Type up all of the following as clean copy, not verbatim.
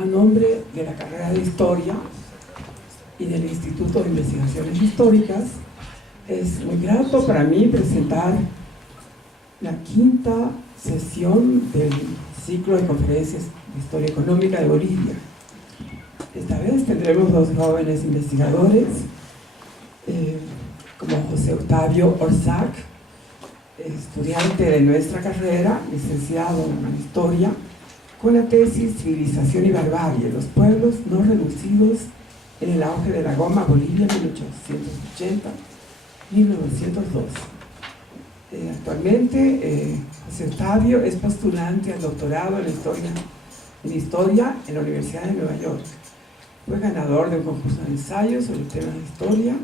A nombre de la carrera de Historia y del Instituto de Investigaciones Históricas, es muy grato para mí presentar la quinta sesión del ciclo de conferencias de Historia Económica de Bolivia. Esta vez tendremos dos jóvenes investigadores, como José Octavio Orzac, estudiante de nuestra carrera, licenciado en Historia, con la tesis Civilización y Barbarie, los pueblos no reducidos en el auge de la goma, Bolivia, 1880-1902. Actualmente, José Octavio es postulante al doctorado en Historia en la Universidad de Nueva York. Fue ganador de un concurso de ensayos sobre temas de historia,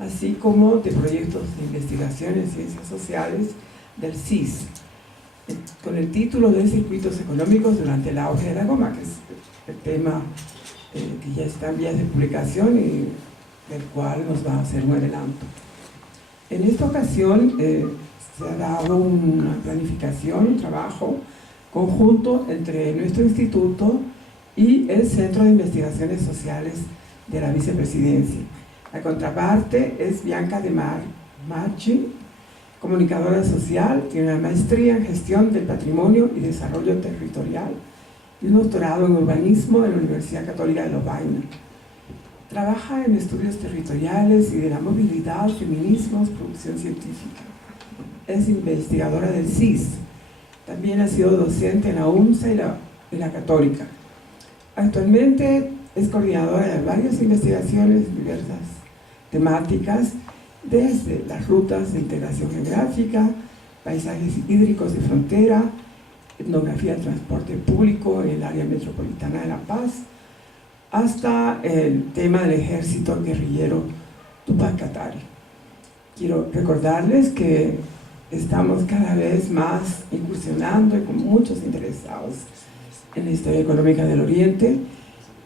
así como de proyectos de investigación en ciencias sociales del CIS, con el título de Circuitos Económicos durante el auge de la goma, que es el tema que ya está en vías de publicación y del cual nos va a hacer un adelanto. En esta ocasión se ha dado una planificación, un trabajo conjunto entre nuestro instituto y el Centro de Investigaciones Sociales de la Vicepresidencia. La contraparte es Bianca de Marchi, comunicadora social, tiene una maestría en gestión del patrimonio y desarrollo territorial y un doctorado en urbanismo en la Universidad Católica de Lovaina. Trabaja en estudios territoriales y de la movilidad, feminismos, producción científica. Es investigadora del CIS. También ha sido docente en la UNSA y la Católica. Actualmente es coordinadora de varias investigaciones en diversas temáticas, desde las rutas de integración geográfica, paisajes hídricos de frontera, etnografía de transporte público en el área metropolitana de La Paz, hasta el tema del ejército guerrillero Tupac Katari. Quiero recordarles que estamos cada vez más incursionando y con muchos interesados en la historia económica del Oriente,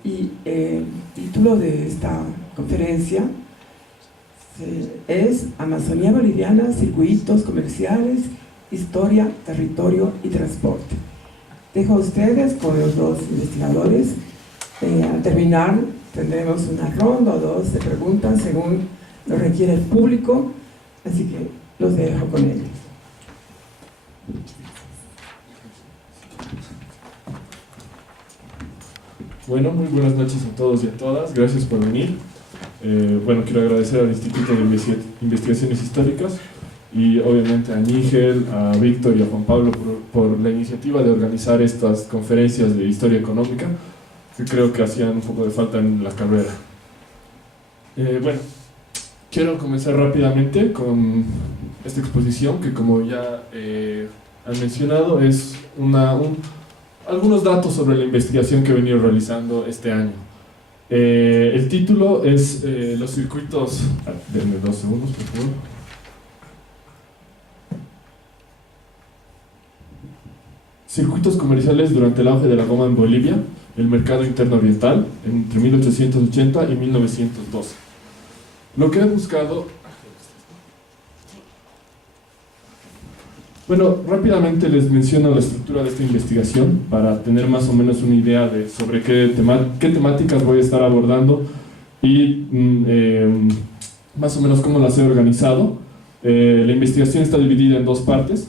y el título de esta conferencia es Amazonía Boliviana, Circuitos Comerciales, Historia, Territorio y Transporte. Dejo a ustedes con los dos investigadores. Al terminar tendremos una ronda o dos de preguntas según lo requiere el público, así que los dejo con ellos. Bueno, muy buenas noches a todos y a todas, gracias por venir. Bueno, quiero agradecer al Instituto de Investigaciones Históricas y obviamente a Nígel, a Víctor y a Juan Pablo por la iniciativa de organizar estas conferencias de historia económica, que creo que hacían un poco de falta en la carrera. Bueno, quiero comenzar rápidamente con esta exposición que, como ya han mencionado, es algunos datos sobre la investigación que he venido realizando este año. El título es los circuitos... Denme 2 segundos, por favor. Circuitos comerciales durante el auge de la goma en Bolivia, el mercado interno oriental, entre 1880 y 1912. Lo que he buscado... Bueno, rápidamente les menciono la estructura de esta investigación para tener más o menos una idea sobre qué temáticas voy a estar abordando y más o menos cómo las he organizado. La investigación está dividida en dos partes.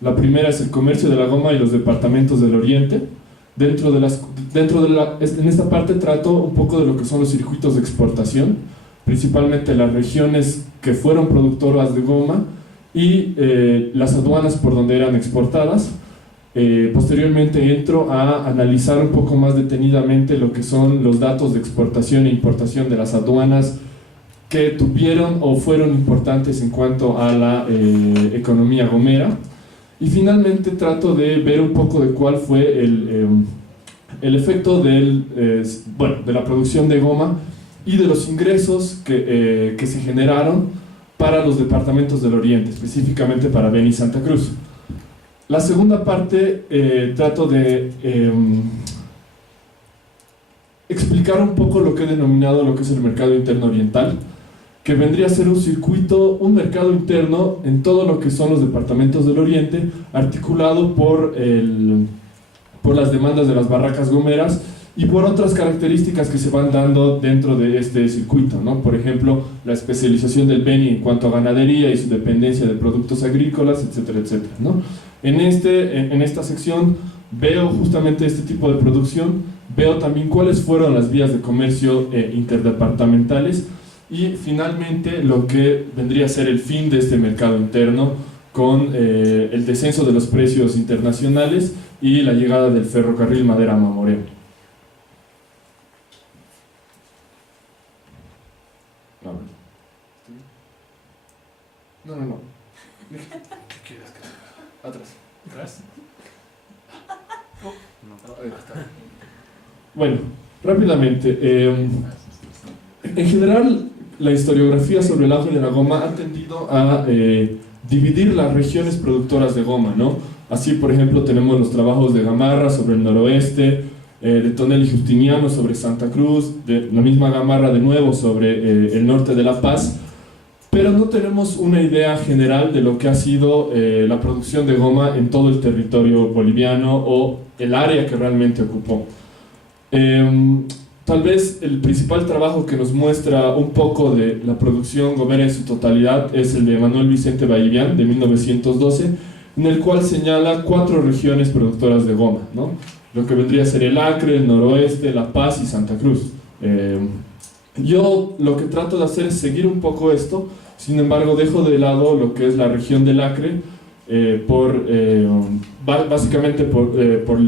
La primera es el comercio de la goma y los departamentos del Oriente. En esta parte trato un poco de lo que son los circuitos de exportación, principalmente las regiones que fueron productoras de goma y las aduanas por donde eran exportadas. Posteriormente entro a analizar un poco más detenidamente lo que son los datos de exportación e importación de las aduanas que tuvieron o fueron importantes en cuanto a la economía gomera, y finalmente trato de ver un poco de cuál fue el efecto de la producción de goma y de los ingresos que se generaron para los departamentos del Oriente, específicamente para Beni y Santa Cruz. La segunda parte trato de explicar un poco lo que he denominado lo que es el mercado interno oriental, que vendría a ser un circuito, un mercado interno en todo lo que son los departamentos del Oriente, articulado por las demandas de las barracas gomeras y por otras características que se van dando dentro de este circuito, ¿no? Por ejemplo, la especialización del Beni en cuanto a ganadería y su dependencia de productos agrícolas, etcétera, etcétera, ¿no? En esta sección veo justamente este tipo de producción, veo también cuáles fueron las vías de comercio interdepartamentales y finalmente lo que vendría a ser el fin de este mercado interno con el descenso de los precios internacionales y la llegada del ferrocarril Madera-Mamoré. No. ¿Qué quieres que sea? Atrás. ¿Atrás? No, ahí está. Bueno, rápidamente. En general, la historiografía sobre el auge de la goma ha tendido a dividir las regiones productoras de goma, ¿no? Así, por ejemplo, tenemos los trabajos de Gamarra sobre el noroeste, de Tonel y Justiniano sobre Santa Cruz, de la misma Gamarra de nuevo sobre el norte de La Paz, pero no tenemos una idea general de lo que ha sido la producción de goma en todo el territorio boliviano o el área que realmente ocupó. Tal vez el principal trabajo que nos muestra un poco de la producción gomera en su totalidad es el de Manuel Vicente Vallivian de 1912, en el cual señala 4 regiones productoras de goma, ¿no? Lo que vendría a ser el Acre, el noroeste, La Paz y Santa Cruz. Yo lo que trato de hacer es seguir un poco esto, sin embargo dejo de lado lo que es la región del Acre, básicamente por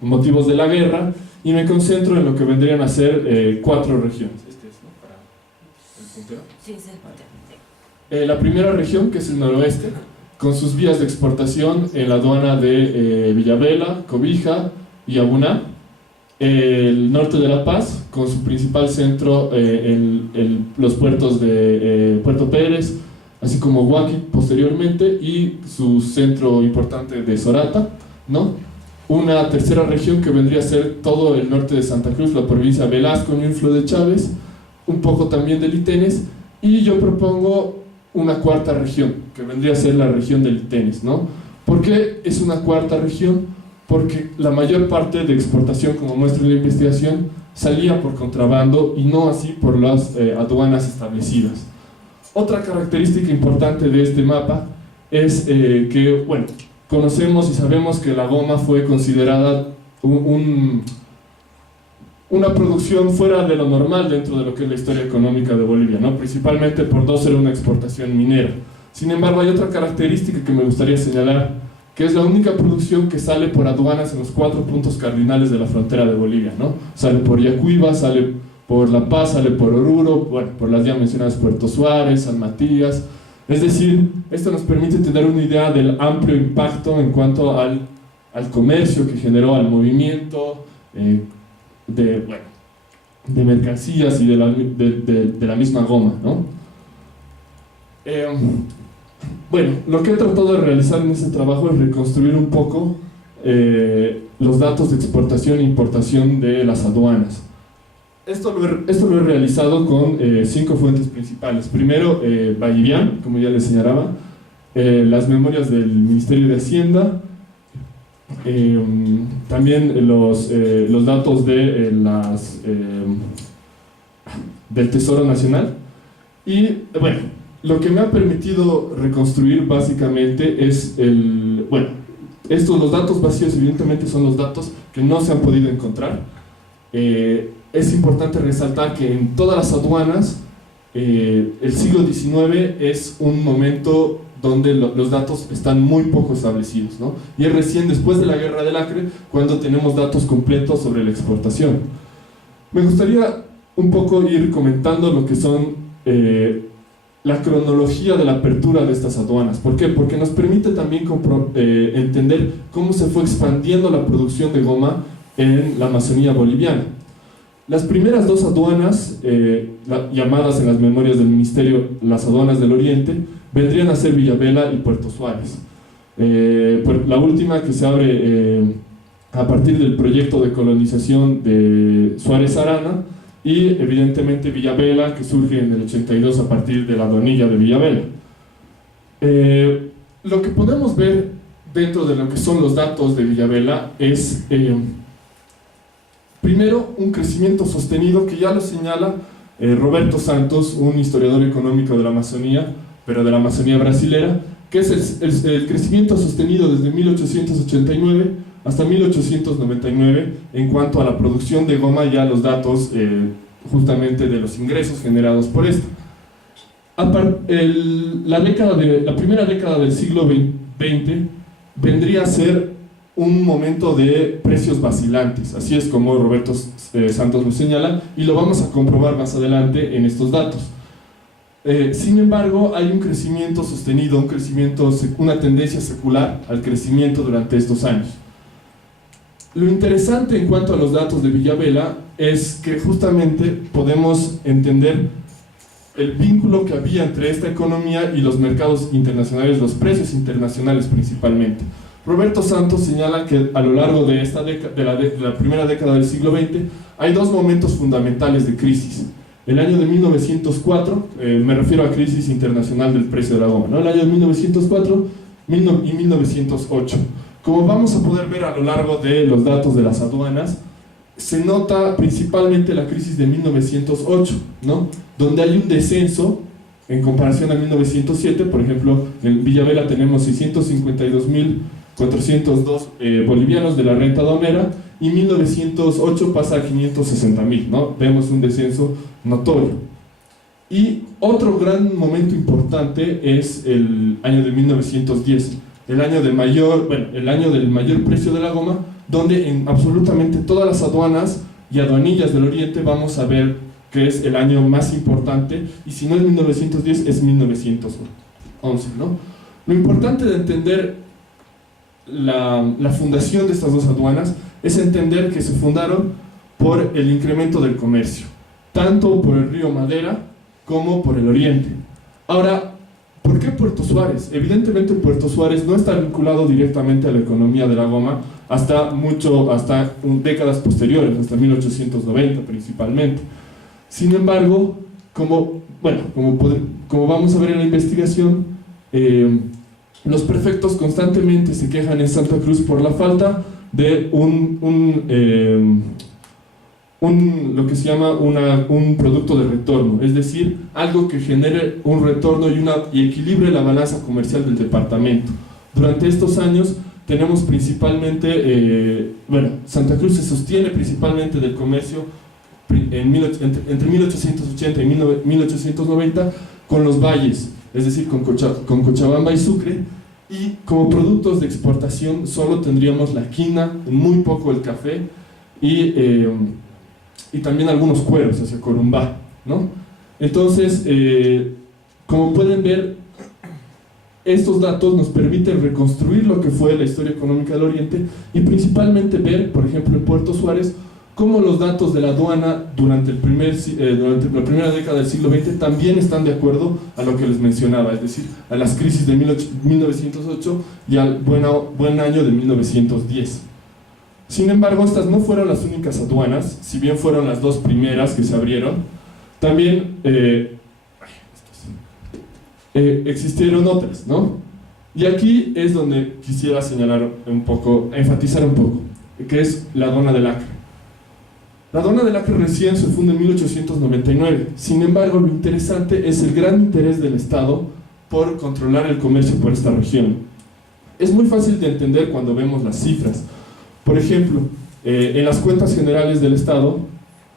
motivos de la guerra, y me concentro en lo que vendrían a ser 4 regiones. Este es, ¿no? Para el puntero. Sí, es el puntero. La primera región, que es el noroeste, con sus vías de exportación en la aduana de Villavela, Cobija y Abuná. El norte de La Paz, con su principal centro en los puertos de Puerto Pérez, así como Huaqui posteriormente, y su centro importante de Sorata, ¿no? Una tercera región que vendría a ser todo el norte de Santa Cruz, la provincia de Velasco, Ñuflo de Chávez, un poco también de Litenes, y yo propongo una cuarta región, que vendría a ser la región de Litenes, ¿no? ¿Por qué es una cuarta región? Porque la mayor parte de exportación, como muestra la investigación, salía por contrabando y no así por las aduanas establecidas. Otra característica importante de este mapa es que, bueno, conocemos y sabemos que la goma fue considerada una producción fuera de lo normal dentro de lo que es la historia económica de Bolivia, ¿no? Principalmente por no ser una exportación minera. Sin embargo, hay otra característica que me gustaría señalar, que es la única producción que sale por aduanas en los 4 puntos cardinales de la frontera de Bolivia, ¿no? Sale por Yacuiba, sale por La Paz, sale por Oruro, bueno, por las ya mencionadas Puerto Suárez, San Matías. Es decir, esto nos permite tener una idea del amplio impacto en cuanto al comercio que generó, al movimiento de mercancías y de la misma goma, ¿no? Bueno, lo que he tratado de realizar en este trabajo es reconstruir un poco los datos de exportación e importación de las aduanas. Esto lo he realizado con 5 fuentes principales. Primero, Vallivian, como ya les señalaba, las memorias del Ministerio de Hacienda, también los datos de del Tesoro Nacional, y bueno, lo que me ha permitido reconstruir básicamente es los datos vacíos evidentemente son los datos que no se han podido encontrar. Es importante resaltar que en todas las aduanas el siglo XIX es un momento donde los datos están muy poco establecidos, ¿no? Y es recién después de la Guerra del Acre cuando tenemos datos completos sobre la exportación. Me gustaría un poco ir comentando lo que son la cronología de la apertura de estas aduanas. ¿Por qué? Porque nos permite también entender cómo se fue expandiendo la producción de goma en la Amazonía boliviana. Las primeras 2 aduanas, llamadas en las memorias del Ministerio las aduanas del Oriente, vendrían a ser Villavela y Puerto Suárez. La última, que se abre a partir del proyecto de colonización de Suárez Arana, y evidentemente Villavela, que surge en el 82 a partir de la aduanilla de Villavela. Lo que podemos ver dentro de lo que son los datos de Villavela es Primero, un crecimiento sostenido que ya lo señala Roberto Santos, un historiador económico de la Amazonía, pero de la Amazonía brasilera, que es el crecimiento sostenido desde 1889 hasta 1899 en cuanto a la producción de goma, ya los datos justamente de los ingresos generados por esto. La primera década del siglo XX vendría a ser un momento de precios vacilantes, así es como Roberto Santos lo señala, y lo vamos a comprobar más adelante en estos datos. Sin embargo, hay un crecimiento sostenido, una tendencia secular al crecimiento durante estos años. Lo interesante en cuanto a los datos de Villavela es que justamente podemos entender el vínculo que había entre esta economía y los mercados internacionales, los precios internacionales principalmente. Roberto Santos señala que a lo largo de la primera década del siglo XX hay dos momentos fundamentales de crisis. El año de 1904, me refiero a crisis internacional del precio de la goma, ¿no? El año de 1904 y 1908. Como vamos a poder ver a lo largo de los datos de las aduanas, se nota principalmente la crisis de 1908, ¿no? Donde hay un descenso en comparación a 1907. Por ejemplo, en Villavela tenemos 652.402 bolivianos de la renta aduanera, y 1908 pasa a 560.000, ¿no? Vemos un descenso notorio. Y otro gran momento importante es el año de 1910, el año del mayor precio de la goma, donde en absolutamente todas las aduanas y aduanillas del Oriente vamos a ver que es el año más importante, y si no es 1910 es 1911, ¿no? Lo importante de entender la fundación de estas dos aduanas es entender que se fundaron por el incremento del comercio, tanto por el río Madera como por el Oriente. Ahora, ¿por qué Puerto Suárez? Evidentemente Puerto Suárez no está vinculado directamente a la economía de la goma hasta décadas posteriores, hasta 1890 principalmente. Sin embargo, como vamos a ver en la investigación, los prefectos constantemente se quejan en Santa Cruz por la falta de lo que se llama un producto de retorno, es decir, algo que genere un retorno y equilibre la balanza comercial del departamento. Durante estos años tenemos principalmente, Santa Cruz se sostiene principalmente del comercio entre 1880 y 1890 con los valles, es decir, con Cochabamba y Sucre, y como productos de exportación solo tendríamos la quina, muy poco el café y también algunos cueros hacia Corumbá, ¿no? Entonces, como pueden ver, estos datos nos permiten reconstruir lo que fue la historia económica del Oriente y principalmente ver, por ejemplo, en Puerto Suárez, cómo los datos de la aduana durante la primera década del siglo XX también están de acuerdo a lo que les mencionaba, es decir, a las crisis de 1908 y al buen año de 1910. Sin embargo, estas no fueron las únicas aduanas, si bien fueron las dos primeras que se abrieron, también existieron otras, ¿no? Y aquí es donde quisiera señalar enfatizar un poco, que es la aduana del Acre. La aduana del Acre recién se funda en 1899, sin embargo, lo interesante es el gran interés del Estado por controlar el comercio por esta región. Es muy fácil de entender cuando vemos las cifras. Por ejemplo, en las cuentas generales del Estado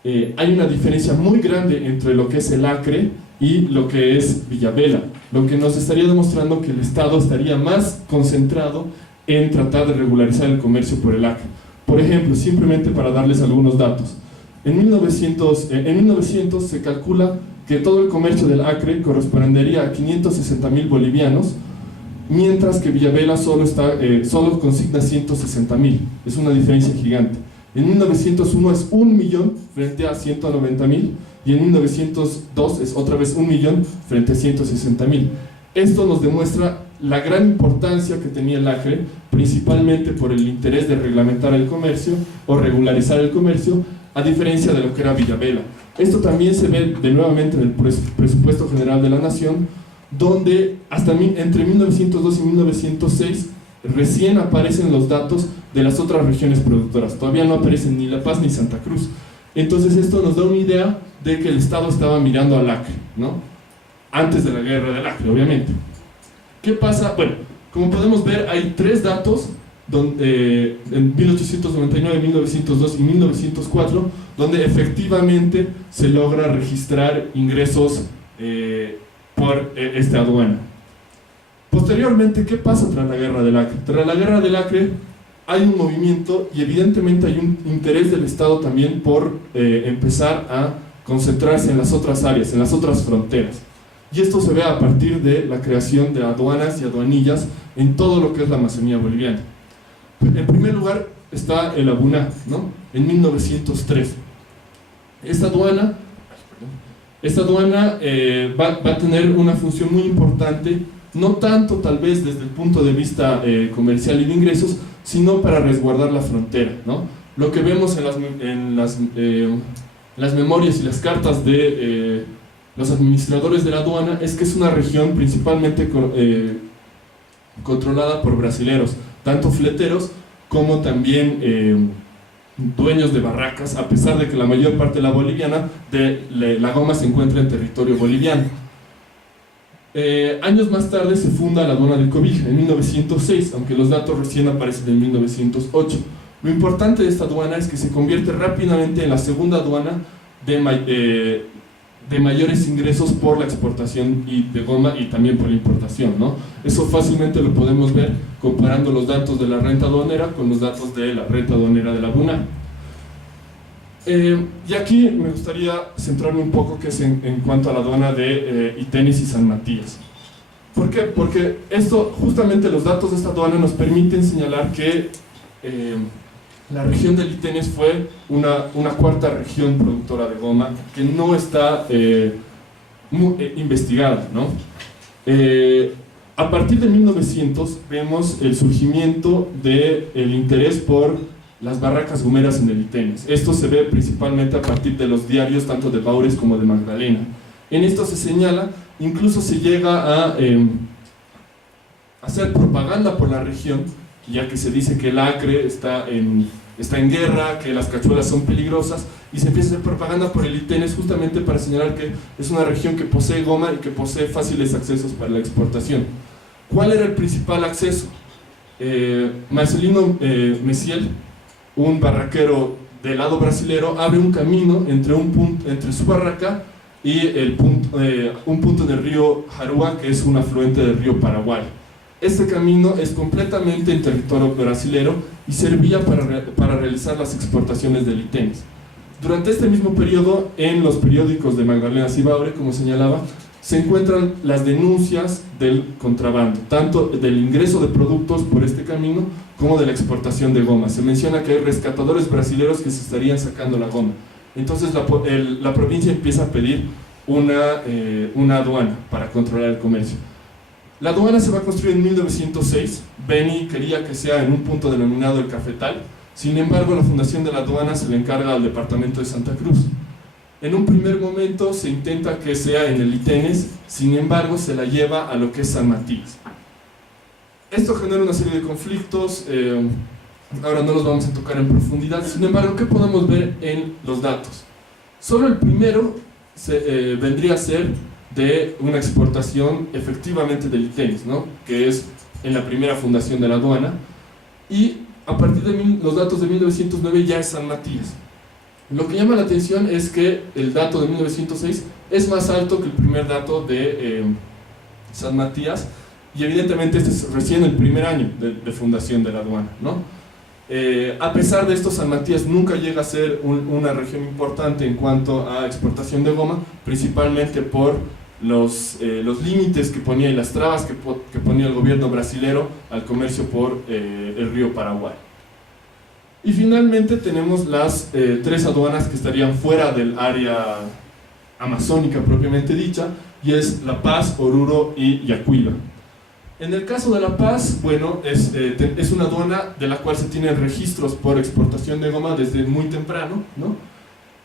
hay una diferencia muy grande entre lo que es el Acre y lo que es Villavela, lo que nos estaría demostrando que el Estado estaría más concentrado en tratar de regularizar el comercio por el Acre. Por ejemplo, simplemente para darles algunos datos, en 1900 se calcula que todo el comercio del Acre correspondería a 560.000 bolivianos, mientras que Villavela solo consigna 160.000, es una diferencia gigante. En 1901 es 1 millón frente a 190.000, y en 1902 es otra vez 1 millón frente a 160.000. Esto nos demuestra la gran importancia que tenía el Acre, principalmente por el interés de reglamentar el comercio o regularizar el comercio, a diferencia de lo que era Villavela. Esto también se ve nuevamente en el presupuesto general de la nación, donde entre 1902 y 1906 recién aparecen los datos de las otras regiones productoras. Todavía no aparecen ni La Paz ni Santa Cruz. Entonces esto nos da una idea de que el Estado estaba mirando al Acre, ¿no? Antes de la guerra del Acre, obviamente. ¿Qué pasa? Bueno, como podemos ver, hay tres datos en 1899, 1902 y 1904, donde efectivamente se logra registrar ingresos por esta aduana. Posteriormente, ¿qué pasa tras la guerra del Acre? Tras la guerra del Acre hay un movimiento y evidentemente hay un interés del Estado también por empezar a concentrarse en las otras áreas, en las otras fronteras. Y esto se ve a partir de la creación de aduanas y aduanillas en todo lo que es la Amazonía boliviana. En primer lugar está el ABUNA, ¿no? En 1903. Esta aduana va a tener una función muy importante, no tanto tal vez desde el punto de vista comercial y de ingresos, sino para resguardar la frontera, ¿no? Lo que vemos en las memorias y las cartas de los administradores de la aduana es que es una región principalmente controlada por brasileros, tanto fleteros como también dueños de barracas, a pesar de que la mayor parte de la boliviana, de la goma, se encuentra en territorio boliviano. Años más tarde se funda la aduana de Cobija, en 1906, aunque los datos recién aparecen en 1908. Lo importante de esta aduana es que se convierte rápidamente en la segunda aduana de mayores ingresos por la exportación de goma y también por la importación, ¿no? Eso fácilmente lo podemos ver comparando los datos de la renta aduanera con los datos de la renta aduanera de la ABUNA. Y aquí me gustaría centrarme un poco que es en cuanto a la aduana de Itenes y San Matías. ¿Por qué? Porque justamente los datos de esta aduana nos permiten señalar que la región del Itenes fue una cuarta región productora de goma que no está investigada, ¿no? A partir de 1900 vemos el surgimiento del interés por las barracas gomeras en el Itenes. Esto se ve principalmente a partir de los diarios tanto de Baures como de Magdalena. En esto se señala, incluso se llega a hacer propaganda por la región, ya que se dice que el Acre está en guerra, que las cachuelas son peligrosas, y se empieza a hacer propaganda por el Itenes justamente para señalar que es una región que posee goma y que posee fáciles accesos para la exportación. ¿Cuál era el principal acceso? Marcelino Messiel, un barraquero del lado brasilero, abre un camino entre su barraca y un punto del río Jarúa, que es un afluente del río Paraguay. Este camino es completamente en territorio brasilero y servía para realizar las exportaciones del Itenes. Durante este mismo periodo, en los periódicos de Magdalena Cibaure, como señalaba, se encuentran las denuncias del contrabando, tanto del ingreso de productos por este camino como de la exportación de goma. Se menciona que hay rescatadores brasileños que se estarían sacando la goma. Entonces la provincia empieza a pedir una aduana para controlar el comercio. La aduana se va a construir en 1906. Beni quería que sea en un punto denominado el Cafetal. Sin embargo, la fundación de la aduana se le encarga al departamento de Santa Cruz. En un primer momento se intenta que sea en el Itenes, sin embargo se la lleva a lo que es San Matías. Esto genera una serie de conflictos, ahora no los vamos a tocar en profundidad. Sin embargo, ¿qué podemos ver en los datos? Solo el primero vendría a ser de una exportación efectivamente del Itenes, ¿no? Que es en la primera fundación de la aduana, y a partir de los datos de 1909 ya es San Matías. Lo que llama la atención es que el dato de 1906 es más alto que el primer dato de San Matías, y evidentemente este es recién el primer año de fundación de la aduana, ¿no? A pesar de esto, San Matías nunca llega a ser una región importante en cuanto a exportación de goma, principalmente por los límites que ponía y las trabas que ponía el gobierno brasilero al comercio por el río Paraguay. Y finalmente tenemos las tres aduanas que estarían fuera del área amazónica propiamente dicha, y es La Paz, Oruro y Yacuiba. En el caso de La Paz, bueno, es una aduana de la cual se tienen registros por exportación de goma desde muy temprano, ¿no?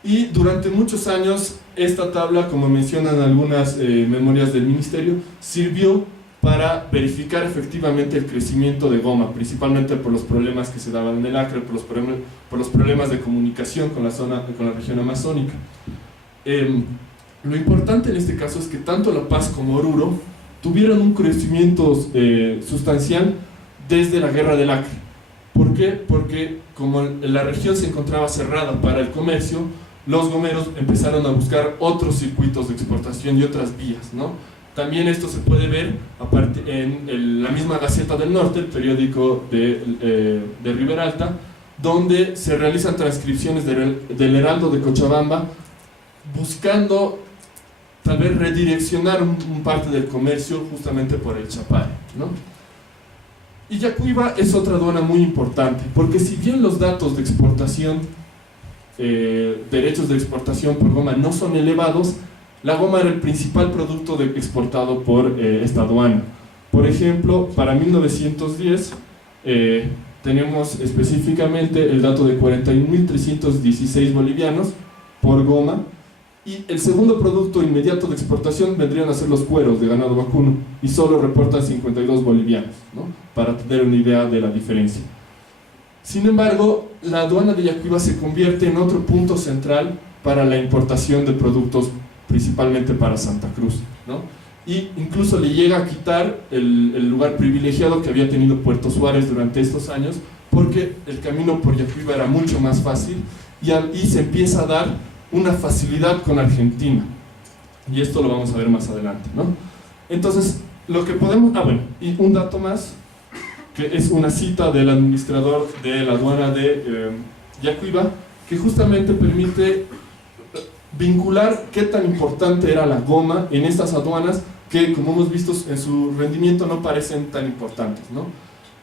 Y durante muchos años esta tabla, como mencionan algunas memorias del ministerio, sirvió para verificar efectivamente el crecimiento de goma, principalmente por los problemas que se daban en el Acre, por los problemas de comunicación con la región amazónica. Lo importante en este caso es que tanto La Paz como Oruro tuvieron un crecimiento sustancial desde la Guerra del Acre. ¿Por qué? Porque como la región se encontraba cerrada para el comercio, los gomeros empezaron a buscar otros circuitos de exportación y otras vías, ¿no? También esto se puede ver en la misma Gaceta del Norte, el periódico de Riberalta, donde se realizan transcripciones del Heraldo de Cochabamba, buscando tal vez redireccionar un parte del comercio justamente por el Chapare, ¿no? Y Yacuiba es otra aduana muy importante, porque si bien los datos de exportación, derechos de exportación por goma no son elevados, la goma era el principal producto exportado por esta aduana. Por ejemplo, para 1910 tenemos específicamente el dato de 41.316 bolivianos por goma, y el segundo producto inmediato de exportación vendrían a ser los cueros de ganado vacuno, y solo reportan 52 bolivianos, ¿no? Para tener una idea de la diferencia. Sin embargo, la aduana de Yacuiba se convierte en otro punto central para la importación de productos, principalmente para Santa Cruz, ¿no? Y incluso le llega a quitar el lugar privilegiado que había tenido Puerto Suárez durante estos años, porque el camino por Yacuiba era mucho más fácil, y se empieza a dar una facilidad con Argentina, y esto lo vamos a ver más adelante, ¿no? Entonces, lo que podemos... bueno, y un dato más, que es una cita del administrador de la aduana de Yacuiba, que justamente permite vincular qué tan importante era la goma en estas aduanas, que como hemos visto en su rendimiento no parecen tan importantes, ¿no?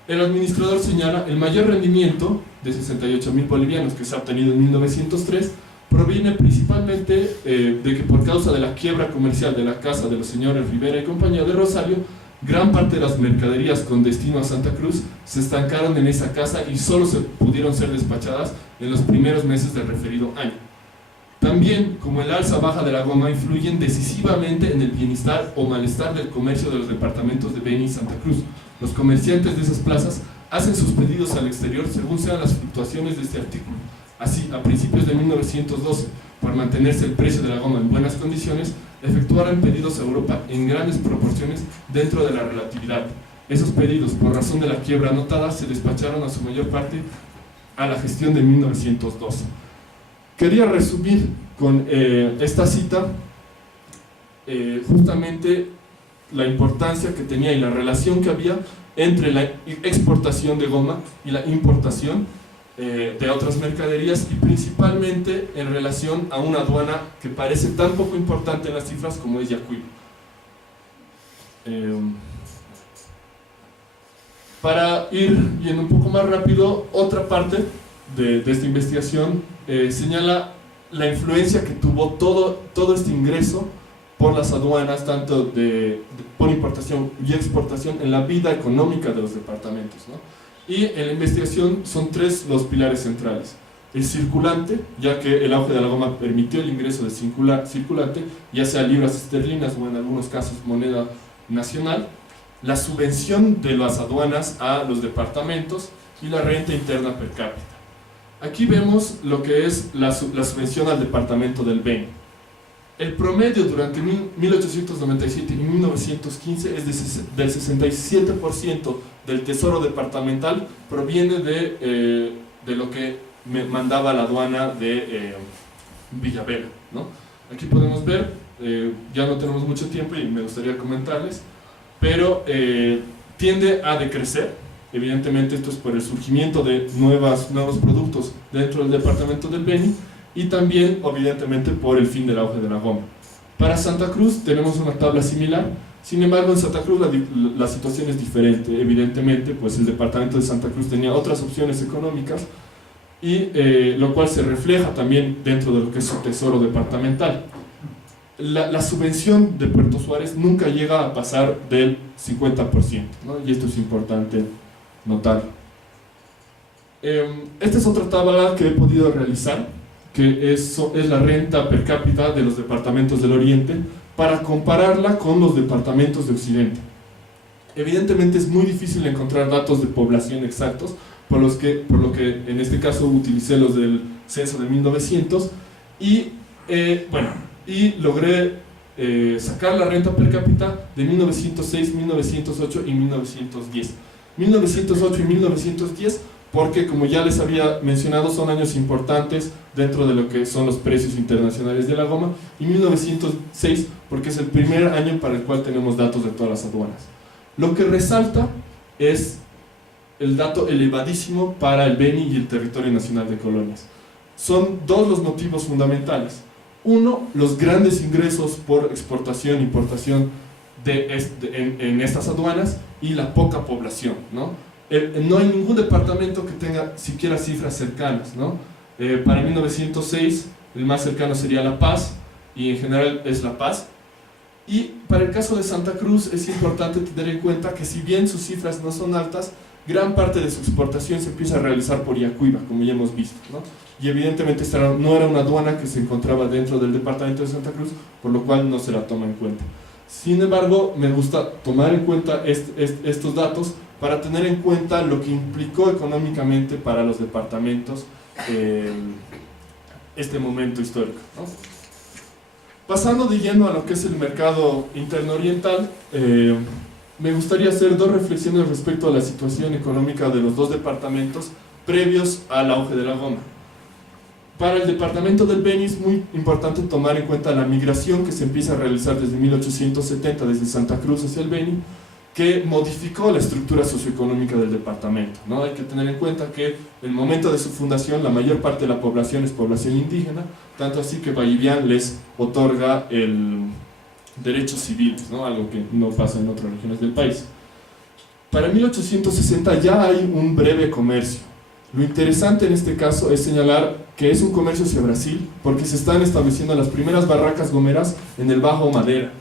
El administrador señala: el mayor rendimiento de 68.000 bolivianos que se ha obtenido en 1903 proviene principalmente de que, por causa de la quiebra comercial de la casa de los señores Rivera y compañía de Rosario, gran parte de las mercaderías con destino a Santa Cruz se estancaron en esa casa y solo pudieron ser despachadas en los primeros meses del referido año. También, como el alza-baja de la goma influyen decisivamente en el bienestar o malestar del comercio de los departamentos de Beni y Santa Cruz, los comerciantes de esas plazas hacen sus pedidos al exterior según sean las fluctuaciones de este artículo. Así, a principios de 1912, por mantenerse el precio de la goma en buenas condiciones, efectuaron pedidos a Europa en grandes proporciones dentro de la relatividad. Esos pedidos, por razón de la quiebra anotada, se despacharon a su mayor parte a la gestión de 1912. Quería resumir con esta cita justamente la importancia que tenía y la relación que había entre la exportación de goma y la importación de otras mercaderías, y principalmente en relación a una aduana que parece tan poco importante en las cifras como es Yacuiba. Para ir yendo un poco más rápido, otra parte de esta investigación señala la influencia que tuvo todo este ingreso por las aduanas, tanto por importación y exportación, en la vida económica de los departamentos, ¿no? Y en la investigación son tres los pilares centrales: el circulante, ya que el auge de la goma permitió el ingreso de circulante, ya sea libras esterlinas o en algunos casos moneda nacional; la subvención de las aduanas a los departamentos; y la renta interna per cápita. Aquí vemos lo que es la subvención al departamento del Beni. El promedio durante 1897 y 1915 es del 67% del tesoro departamental proviene de lo que mandaba la aduana de Villavela, ¿no? Aquí podemos ver, ya no tenemos mucho tiempo y me gustaría comentarles, pero tiende a decrecer. Evidentemente esto es por el surgimiento de nuevos productos dentro del departamento del Beni, y también evidentemente por el fin del auge de la goma. Para Santa Cruz tenemos una tabla similar. Sin embargo, en Santa Cruz la situación es diferente. Evidentemente, pues el departamento de Santa Cruz tenía otras opciones económicas, y lo cual se refleja también dentro de lo que es su tesoro departamental. La subvención de Puerto Suárez nunca llega a pasar del 50%, ¿no? Y esto es importante notar. Esta es otra tabla que he podido realizar, que es la renta per cápita de los departamentos del Oriente, para compararla con los departamentos de Occidente. Evidentemente es muy difícil encontrar datos de población exactos, por lo que en este caso utilicé los del censo de 1900 y logré sacar la renta per cápita de 1906, 1908 y 1910. 1908 y 1910 porque, como ya les había mencionado, son años importantes dentro de lo que son los precios internacionales de la goma, y 1906 porque es el primer año para el cual tenemos datos de todas las aduanas. Lo que resalta es el dato elevadísimo para el Beni y el Territorio Nacional de Colonias. Son dos los motivos fundamentales. Uno, los grandes ingresos por exportación e importación en estas aduanas, y la poca población, ¿no? No hay ningún departamento que tenga siquiera cifras cercanas, ¿no? Para 1906 el más cercano sería La Paz, y en general es La Paz. Y para el caso de Santa Cruz es importante tener en cuenta que, si bien sus cifras no son altas, gran parte de su exportación se empieza a realizar por Yacuiba, como ya hemos visto, ¿no? Y evidentemente esta no era una aduana que se encontraba dentro del departamento de Santa Cruz, por lo cual no se la toma en cuenta. Sin embargo, me gusta tomar en cuenta estos datos para tener en cuenta lo que implicó económicamente para los departamentos este momento histórico, ¿no? Pasando de lleno a lo que es el mercado interno oriental, me gustaría hacer dos reflexiones respecto a la situación económica de los dos departamentos previos al auge de la goma. Para el departamento del Beni es muy importante tomar en cuenta la migración que se empieza a realizar desde 1870, desde Santa Cruz hacia el Beni, que modificó la estructura socioeconómica del departamento, ¿no? Hay que tener en cuenta que en el momento de su fundación la mayor parte de la población es población indígena, tanto así que Vallivian les otorga el derechos civiles, ¿no? Algo que no pasa en otras regiones del país. Para 1860 ya hay un breve comercio. Lo interesante en este caso es señalar que es un comercio hacia Brasil, porque se están estableciendo las primeras barracas gomeras en el Bajo Madera.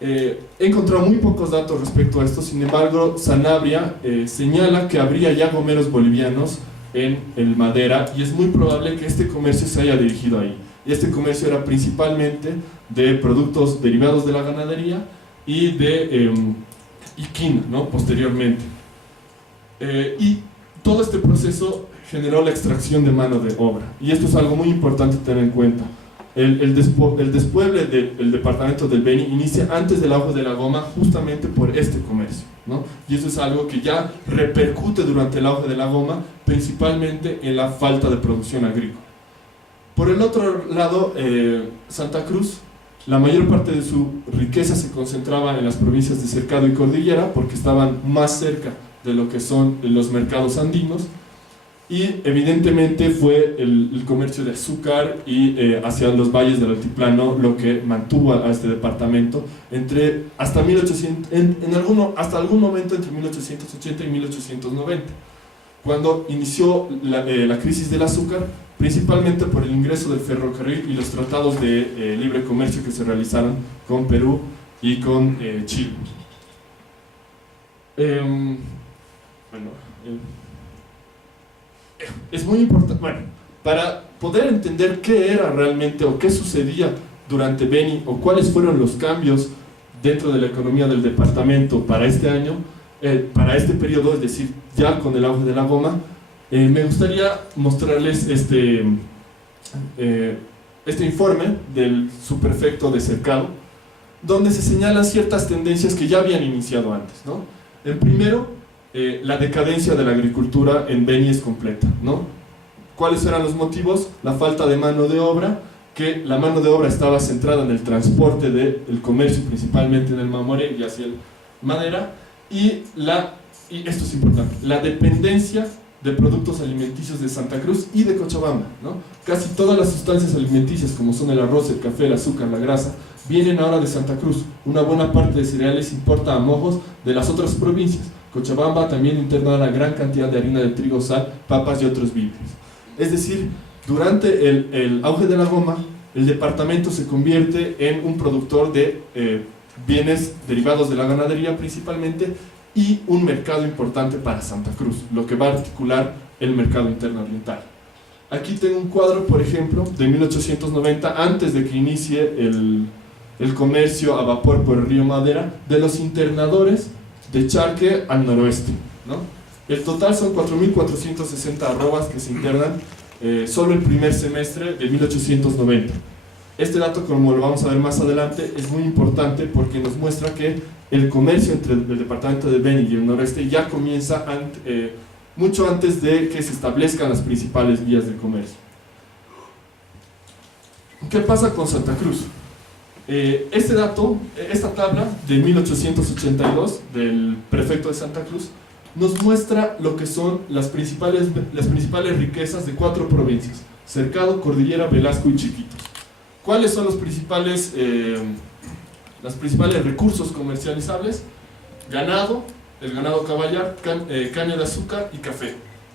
He encontrado muy pocos datos respecto a esto, sin embargo Sanabria señala que habría ya gomeros bolivianos en el Madera, y es muy probable que este comercio se haya dirigido ahí. Y este comercio era principalmente de productos derivados de la ganadería y de quina, ¿no? Posteriormente. Y todo este proceso generó la extracción de mano de obra, y esto es algo muy importante tener en cuenta. El despueble del departamento del Beni inicia antes del auge de la goma, justamente por este comercio, ¿no? Y eso es algo que ya repercute durante el auge de la goma, principalmente en la falta de producción agrícola. Por el otro lado, Santa Cruz, la mayor parte de su riqueza se concentraba en las provincias de Cercado y Cordillera, porque estaban más cerca de lo que son los mercados andinos, y evidentemente fue el comercio de azúcar y hacia los valles del altiplano lo que mantuvo a este departamento hasta algún momento entre 1880 y 1890, cuando inició la crisis del azúcar, principalmente por el ingreso del ferrocarril y los tratados de libre comercio que se realizaron con Perú y con Chile. Es muy importante, para poder entender qué era realmente o qué sucedía durante Beni, o cuáles fueron los cambios dentro de la economía del departamento para este año, para este periodo, es decir, ya con el auge de la goma, me gustaría mostrarles este informe del subprefecto de Cercado, donde se señalan ciertas tendencias que ya habían iniciado antes, ¿no? El primero, la decadencia de la agricultura en Beni es completa, ¿no? ¿Cuáles eran los motivos? La falta de mano de obra, que la mano de obra estaba centrada en el transporte del comercio, principalmente en el Mamoré y hacia el Madera, y esto es importante, la dependencia de productos alimenticios de Santa Cruz y de Cochabamba, ¿no? Casi todas las sustancias alimenticias, como son el arroz, el café, el azúcar, la grasa, vienen ahora de Santa Cruz. Una buena parte de cereales importa a Mojos de las otras provincias. Cochabamba también importa una gran cantidad de harina de trigo, sal, papas y otros víveres. Es decir, durante el auge de la goma, el departamento se convierte en un productor de bienes derivados de la ganadería principalmente, y un mercado importante para Santa Cruz, lo que va a articular el mercado interno oriental. Aquí tengo un cuadro, por ejemplo, de 1890, antes de que inicie el comercio a vapor por el río Madera, de los internadores de Charque al noroeste, ¿no? El total son 4.460 arrobas que se internan solo el primer semestre de 1890. Este dato, como lo vamos a ver más adelante, es muy importante porque nos muestra que el comercio entre el departamento de Beni y el noroeste ya comienza mucho antes de que se establezcan las principales vías de comercio. ¿Qué pasa con Santa Cruz? Este dato, esta tabla de 1882 del prefecto de Santa Cruz, nos muestra lo que son las principales riquezas de 4 provincias: Cercado, Cordillera, Velasco y Chiquitos. ¿Cuáles son los principales recursos comercializables? Ganado, el ganado caballar, caña de azúcar y café.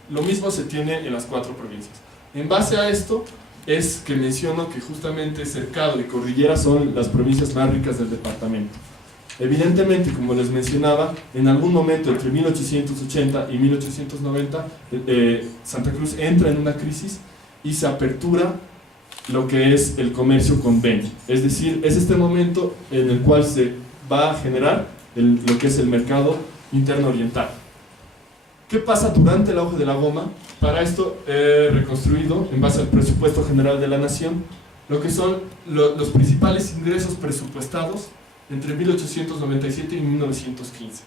Lo mismo se tiene en las 4 provincias. En base a esto es que menciono que justamente Cercado y Cordillera son las provincias más ricas del departamento. Evidentemente, como les mencionaba, en algún momento entre 1880 y 1890 Santa Cruz entra en una crisis y se apertura lo que es el comercio con Beni. Es decir, es este momento en el cual se va a generar lo que es el mercado interno oriental. ¿Qué pasa durante el auge de la goma? Para esto he reconstruido, en base al presupuesto general de la nación, lo que son los principales ingresos presupuestados entre 1897 y 1915.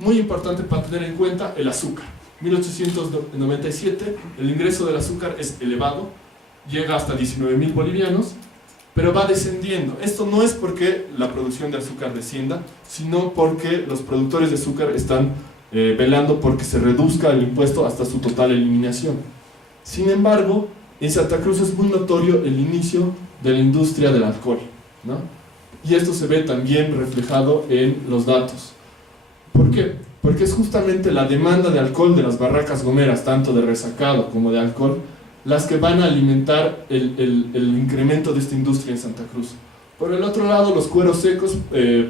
Muy importante para tener en cuenta el azúcar. 1897 el ingreso del azúcar es elevado, llega hasta 19.000 bolivianos, pero va descendiendo. Esto no es porque la producción de azúcar descienda, sino porque los productores de azúcar están velando porque se reduzca el impuesto hasta su total eliminación. Sin embargo, en Santa Cruz es muy notorio el inicio de la industria del alcohol, ¿no? Y esto se ve también reflejado en los datos. ¿Por qué? Porque es justamente la demanda de alcohol de las barracas gomeras, tanto de resacado como de alcohol, las que van a alimentar el incremento de esta industria en Santa Cruz. Por el otro lado, los cueros secos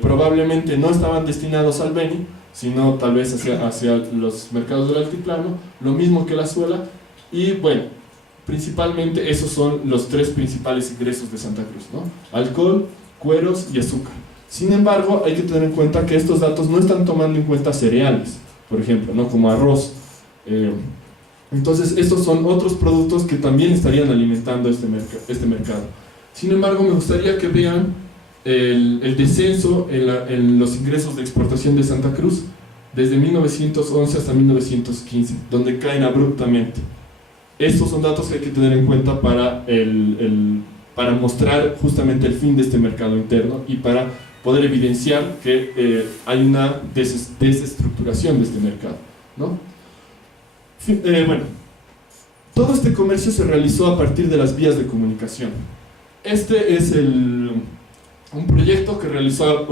probablemente no estaban destinados al Beni, sino tal vez hacia los mercados del altiplano, lo mismo que la suela, y bueno, principalmente esos son los 3 principales ingresos de Santa Cruz, ¿no? Alcohol, cueros y azúcar. Sin embargo, hay que tener en cuenta que estos datos no están tomando en cuenta cereales, por ejemplo, ¿no? Como arroz. Entonces, estos son otros productos que también estarían alimentando este mercado. Sin embargo, me gustaría que vean el descenso en los ingresos de exportación de Santa Cruz desde 1911 hasta 1915, donde caen abruptamente. Estos son datos que hay que tener en cuenta para mostrar justamente el fin de este mercado interno y para poder evidenciar que hay una desestructuración de este mercado, ¿no? Bueno, todo este comercio se realizó a partir de las vías de comunicación. Este es un proyecto que realizó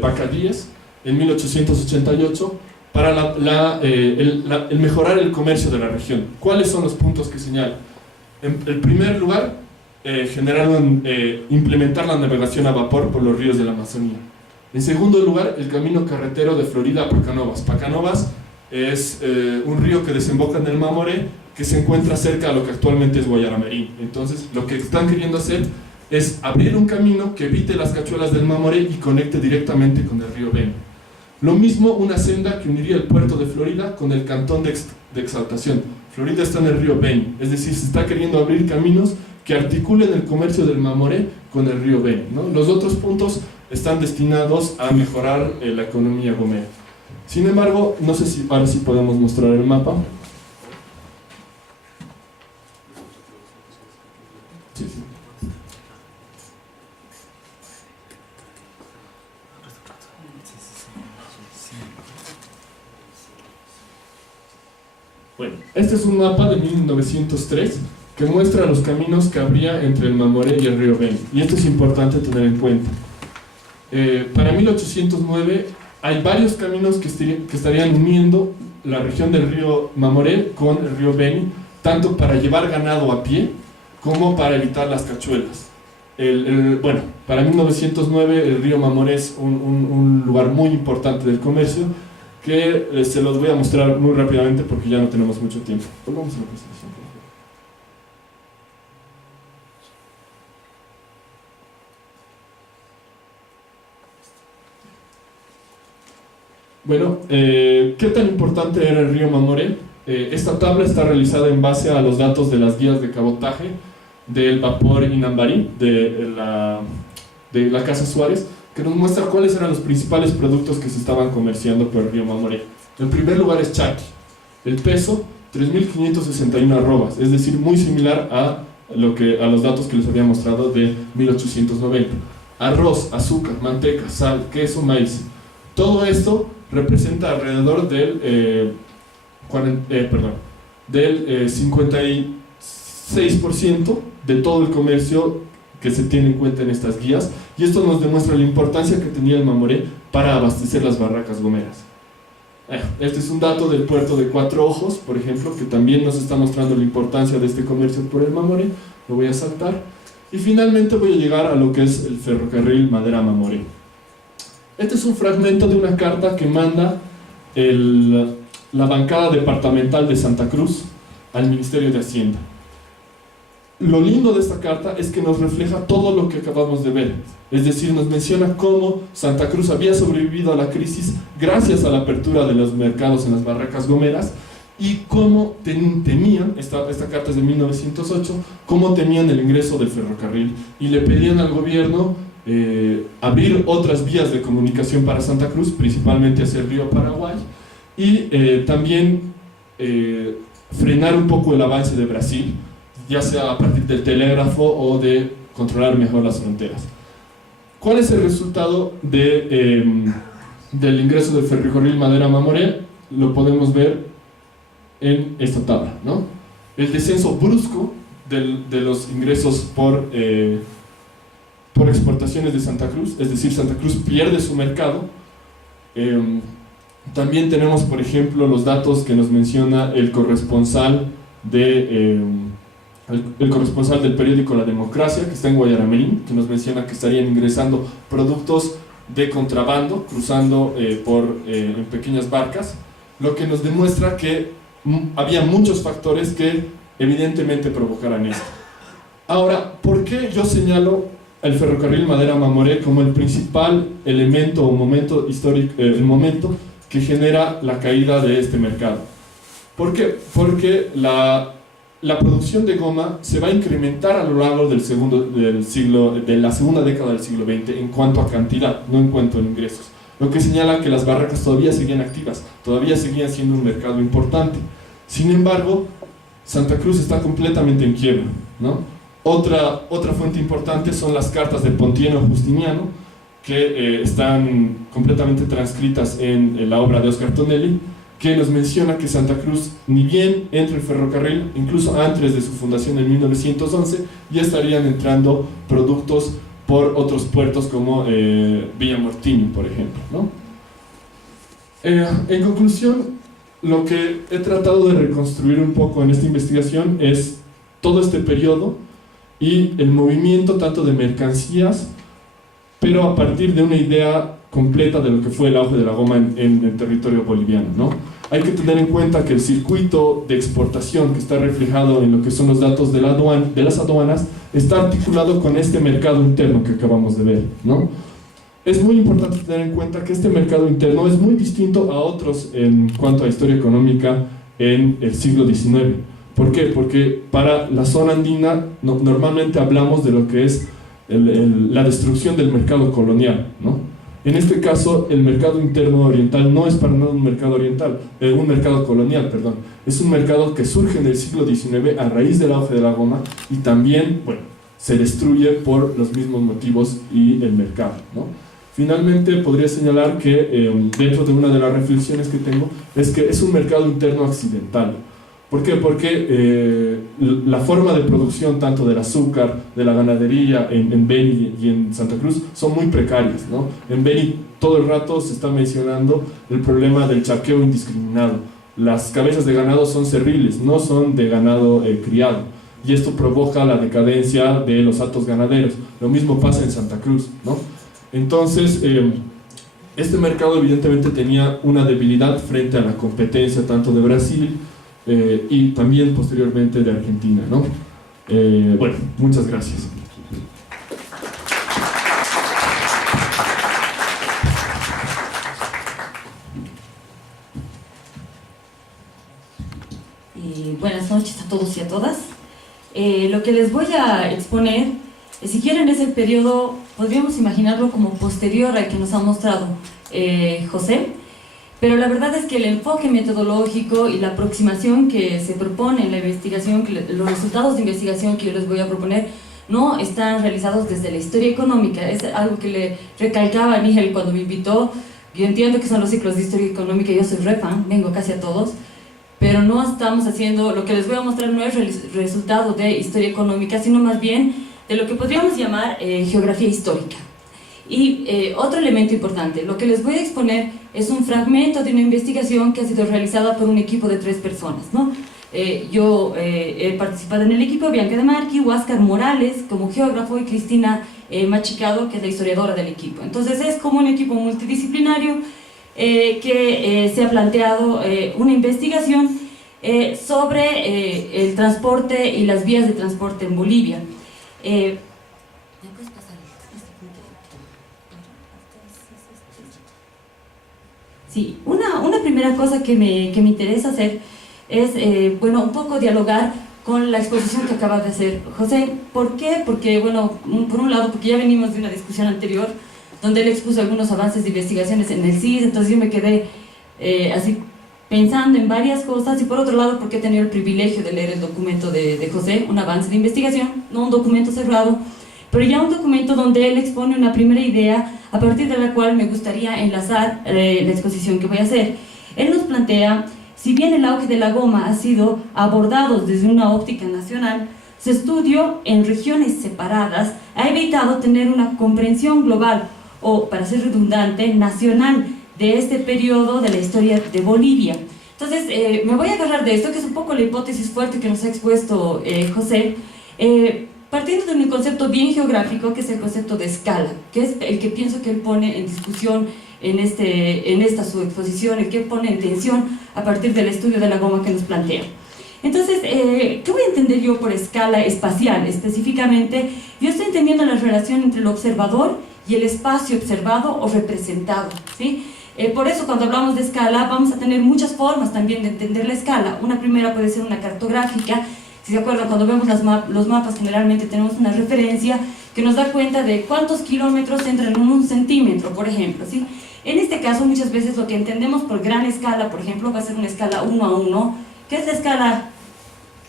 Vaca Díez en 1888 para el mejorar el comercio de la región. ¿Cuáles son los puntos que señala? En primer lugar, implementar la navegación a vapor por los ríos de la Amazonía. En segundo lugar, el camino carretero de Florida a Pacanovas. Pacanovas es un río que desemboca en el Mamoré, que se encuentra cerca de lo que actualmente es Guayaramerín. Entonces, lo que están queriendo hacer es abrir un camino que evite las cachuelas del Mamoré y conecte directamente con el río Beni. Lo mismo, una senda que uniría el puerto de Florida con el cantón de Exaltación. Florida está en el río Beni, es decir, se está queriendo abrir caminos que articulen el comercio del Mamoré con el río Beni, ¿no? Los otros puntos están destinados a mejorar la economía gomera. Sin embargo, no sé si ahora sí podemos mostrar el mapa. Sí, sí. Bueno, este es un mapa de 1903 que muestra los caminos que habría entre el Mamoré y el río Beni, y esto es importante tener en cuenta. Para 1809 hay varios caminos que estarían uniendo la región del río Mamoré con el río Beni, tanto para llevar ganado a pie como para evitar las cachuelas. Bueno, para 1909 el río Mamoré es un lugar muy importante del comercio, que se los voy a mostrar muy rápidamente porque ya no tenemos mucho tiempo. Volvamos a la presentación, por favor. Bueno, ¿qué tan importante era el río Mamoré? Esta tabla está realizada en base a los datos de las guías de cabotaje del vapor Inambari de la Casa Suárez, que nos muestra cuáles eran los principales productos que se estaban comerciando por el río Mamoré. En primer lugar es charqui. El peso, 3.561 arrobas, es decir, muy similar a los datos que les había mostrado de 1890. Arroz, azúcar, manteca, sal, queso, maíz. Todo esto representa alrededor del 56% de todo el comercio que se tiene en cuenta en estas guías, y esto nos demuestra la importancia que tenía el Mamoré para abastecer las barracas gomeras. Este es un dato del puerto de Cuatro Ojos, por ejemplo, que también nos está mostrando la importancia de este comercio por el Mamoré. Lo voy a saltar. Y finalmente voy a llegar a lo que es el ferrocarril Madera-Mamoré. Este es un fragmento de una carta que manda la bancada departamental de Santa Cruz al Ministerio de Hacienda. Lo lindo de esta carta es que nos refleja todo lo que acabamos de ver. Es decir, nos menciona cómo Santa Cruz había sobrevivido a la crisis gracias a la apertura de los mercados en las barracas gomeras, y cómo tenían, esta carta es de 1908, cómo tenían el ingreso del ferrocarril, y le pedían al gobierno abrir otras vías de comunicación para Santa Cruz, principalmente hacia el río Paraguay, y también frenar un poco el avance de Brasil, ya sea a partir del telégrafo o de controlar mejor las fronteras. ¿Cuál es el resultado del ingreso del ferrocarril Madera-Mamoré? Lo podemos ver en esta tabla, ¿no? El descenso brusco de los ingresos por exportaciones de Santa Cruz, es decir, Santa Cruz pierde su mercado. También tenemos, por ejemplo, los datos que nos menciona el corresponsal del periódico La Democracia, que está en Guayaramerín, que nos menciona que estarían ingresando productos de contrabando, cruzando en pequeñas barcas, lo que nos demuestra que había muchos factores que evidentemente provocaran esto. Ahora, ¿por qué yo señalo el ferrocarril Madera-Mamoré como el principal elemento o momento histórico, el momento que genera la caída de este mercado? ¿Por qué? Porque la producción de goma se va a incrementar a lo largo de la segunda década del siglo XX en cuanto a cantidad, no en cuanto a ingresos, lo que señala que las barracas todavía seguían activas, todavía seguían siendo un mercado importante. Sin embargo, Santa Cruz está completamente en quiebra, ¿no? Otra fuente importante son las cartas de Pontieno Justiniano, que están completamente transcritas en la obra de Oscar Tonelli, que nos menciona que Santa Cruz, ni bien entra el ferrocarril, incluso antes de su fundación en 1911, ya estarían entrando productos por otros puertos como Villa Mortini, por ejemplo, ¿no? En conclusión, lo que he tratado de reconstruir un poco en esta investigación es todo este periodo y el movimiento tanto de mercancías, pero a partir de una idea completa de lo que fue el auge de la goma en el territorio boliviano, ¿no? Hay que tener en cuenta que el circuito de exportación que está reflejado en lo que son los datos de las aduanas está articulado con este mercado interno que acabamos de ver, ¿no? Es muy importante tener en cuenta que este mercado interno es muy distinto a otros en cuanto a historia económica en el siglo XIX. ¿Por qué? Porque para la zona andina normalmente hablamos de lo que es la destrucción del mercado colonial, ¿no? En este caso, el mercado interno oriental no es para nada un mercado colonial, perdón. Es un mercado que surge en el siglo XIX a raíz del auge de la goma, y también, bueno, se destruye por los mismos motivos y el mercado, ¿no? Finalmente, podría señalar que dentro de una de las reflexiones que tengo es que es un mercado interno accidental. ¿Por qué? Porque la forma de producción tanto del azúcar, de la ganadería en Beni y en Santa Cruz son muy precarias, ¿no? En Beni todo el rato se está mencionando el problema del chaqueo indiscriminado. Las cabezas de ganado son cerriles, no son de ganado criado, y esto provoca la decadencia de los hatos ganaderos. Lo mismo pasa en Santa Cruz, ¿no? Entonces, este mercado evidentemente tenía una debilidad frente a la competencia tanto de Brasil y también posteriormente de Argentina, ¿no? Bueno, muchas gracias. todas. Lo que les voy a exponer, si quieren, es el periodo, podríamos imaginarlo como posterior al que nos ha mostrado José, pero la verdad es que el enfoque metodológico y la aproximación que se propone en la investigación, los resultados de investigación que yo les voy a proponer, no están realizados desde la historia económica. Es algo que le recalcaba a Nigel cuando me invitó. Yo entiendo que son los ciclos de historia económica, yo soy re fan, vengo casi a todos, pero no estamos haciendo, lo que les voy a mostrar no es resultado de historia económica, sino más bien de lo que podríamos llamar geografía histórica. Y otro elemento importante, lo que les voy a exponer es un fragmento de una investigación que ha sido realizada por un equipo de 3 personas, ¿no? Yo he participado en el equipo, Bianca de Marchi, Huáscar Morales como geógrafo y Cristina Machicado, que es la historiadora del equipo. Entonces es como un equipo multidisciplinario que se ha planteado una investigación sobre el transporte y las vías de transporte en Bolivia. Sí, una primera cosa que me interesa hacer es, bueno, un poco dialogar con la exposición que acaba de hacer José. ¿Por qué? Porque, bueno, por un lado, porque ya venimos de una discusión anterior donde él expuso algunos avances de investigaciones en el CIS, entonces yo me quedé así pensando en varias cosas, y por otro lado porque he tenido el privilegio de leer el documento de José, un avance de investigación, no un documento cerrado, pero ya un documento donde él expone una primera idea a partir de la cual me gustaría enlazar la exposición que voy a hacer. Él nos plantea, si bien el auge de la goma ha sido abordado desde una óptica nacional, su estudio en regiones separadas ha evitado tener una comprensión global, o, para ser redundante, nacional, de este periodo de la historia de Bolivia. Entonces, me voy a agarrar de esto, que es un poco la hipótesis fuerte que nos ha expuesto José, partiendo de un concepto bien geográfico, que es el concepto de escala, que es el que pienso que él pone en discusión en esta su exposición, el que pone en tensión a partir del estudio de la goma que nos plantea. Entonces, ¿qué voy a entender yo por escala espacial? Específicamente, yo estoy entendiendo la relación entre el observador y el espacio observado o representado, ¿sí? Por eso, cuando hablamos de escala, vamos a tener muchas formas también de entender la escala. Una primera puede ser una cartográfica. Si se acuerdan, cuando vemos los mapas, generalmente tenemos una referencia que nos da cuenta de cuántos kilómetros entran en 1 centímetro, por ejemplo, ¿sí? En este caso, muchas veces lo que entendemos por gran escala, por ejemplo, va a ser una escala 1 a 1. ¿Qué es la escala